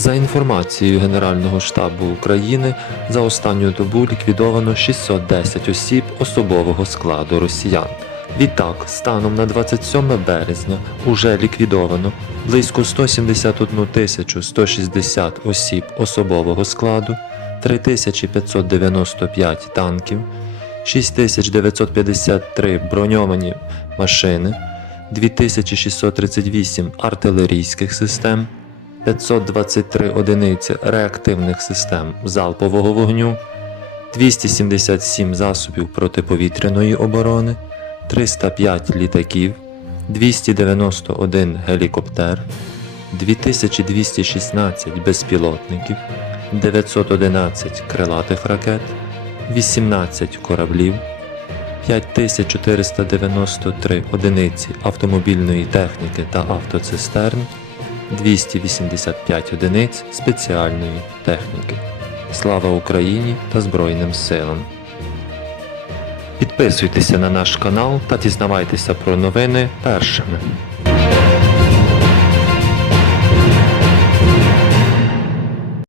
За інформацією Генерального штабу України, за останню добу ліквідовано 610 осіб особового складу росіян. Відтак, станом на 27 березня уже ліквідовано близько 171 тисячу 160 осіб особового складу, 3595 танків, 6953 броньовані машини, 2638 артилерійських систем, 523 одиниці реактивних систем залпового вогню, 277 засобів протиповітряної оборони, 305 літаків, 291 гелікоптер, 2216 безпілотників, 911 крилатих ракет, 18 кораблів, 5493 одиниці автомобільної техніки та автоцистерн, 285 одиниць спеціальної техніки. Слава Україні та Збройним силам! Підписуйтеся на наш канал та дізнавайтеся про новини першими.